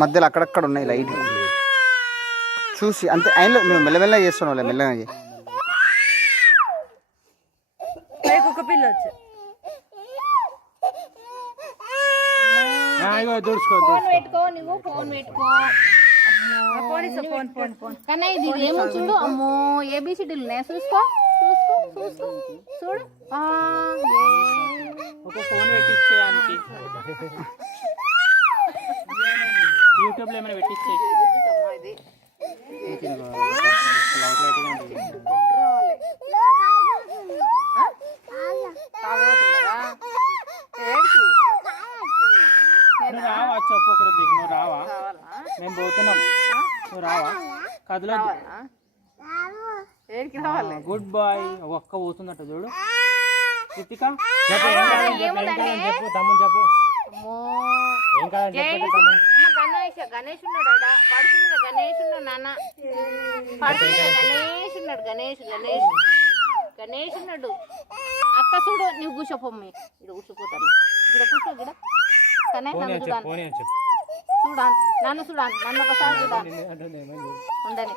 మధ్యలో అక్కడక్కడ ఉన్నాయి లైట్ చూసి అంతే. అయినా నువ్వు మెల్లమెల్లగా చేస్తున్నావు, మెల్లగా ఒక పిల్ల వచ్చి ఫోన్ పెట్టుకో, నువ్వు ఫోన్ పెట్టుకో కన్నా. ఇది ఏమో చూడు, అమ్మో ఏబిసిడీలు ఉన్నాయి, చూసుకో చూసుకో చూసుకో చూడు. ఒక ఫోన్ పెట్టించేదానికి యూట్యూబ్ లో ఏమైనా పెట్టించే. రావా చెప్పు, నువ్వు రావా? మేము పోతున్నాం, నువ్వు రావా? కదలో గుడ్ బాయ్. ఒక్క పోతుందట చూడు. కృతిక చెప్పు, తమ్ముడు చెప్పు. గణేష్ ఉన్నాడు, పడుతుంది గణేష్ ఉన్నాడు నాన్న, పడుతుంది గణేష్ ఉన్నాడు, గణేష్ ఉన్నాడు. అక్క చూడు, నువ్వు కూర్చోపోమ్మ, ఇక్కడ కూర్చోపోతాను, ఇక్కడ కూర్చో, ఇక్కడ కన్నయ్య నన్ను చూడాలి, చూడాలి నన్ను చూడాలి, నన్ను ఒకసారి చూడాలి ఉండని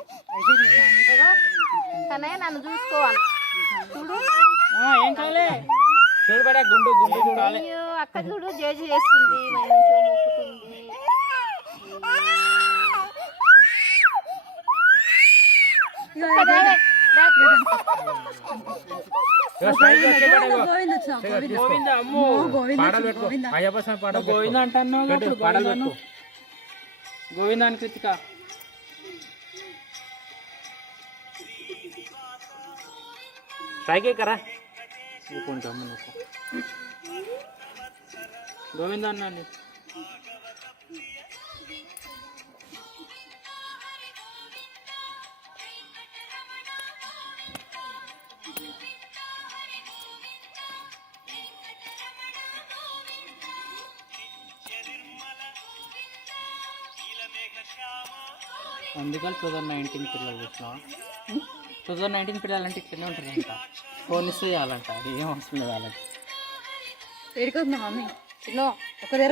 కన్నయ్య, నన్ను చూసుకోవాలి చూడు. ఏం కాలే చూడబడే గుండు గుండు చూడాలి. అయ్యో అక్క చూడు, జేజు చేస్తుంది, మంచిగా మొక్కుతుంది. గోవింద అంటున్నావు, గోవిందాని కృతిక. కరా కొంచెం గోవింద అన్నాను. అందుకని 2019 పిల్లలు చూసినా, 2019 పిల్లలంటే ఇట్లనే ఉంటుంది అంట. ఫోన్ ఇస్తే చేయాలంట, ఏం అవసరం లేదు వాళ్ళకి. ఏడుకొస్తున్నా మమ్మీ, ఒక దగ్గర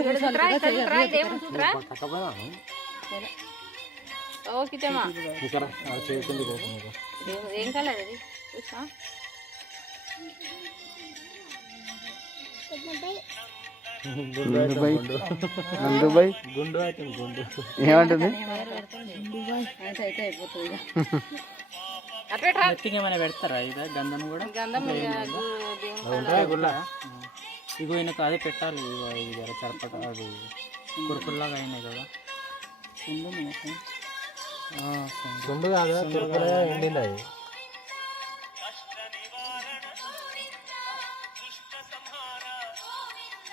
ఏం కాలేదు అది చూసా. ఏమంటుంది? ఏమైనా పెడతారా ఇదా గంధం కూడా? ఇగో ఈయనకు అదే పెట్టాలి, ఇది జర చరపట, అది కురుకుల్లాగా అయినాయి కదా. గుండు కాదు, ఎండింది అది.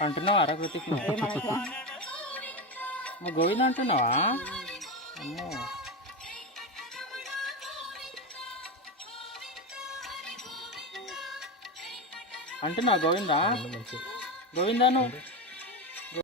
అంటున్నావా రా కృతిక్? గోవింద అంటున్నావా? అమ్మో అంటున్నావా గోవిందా? గోవిందాను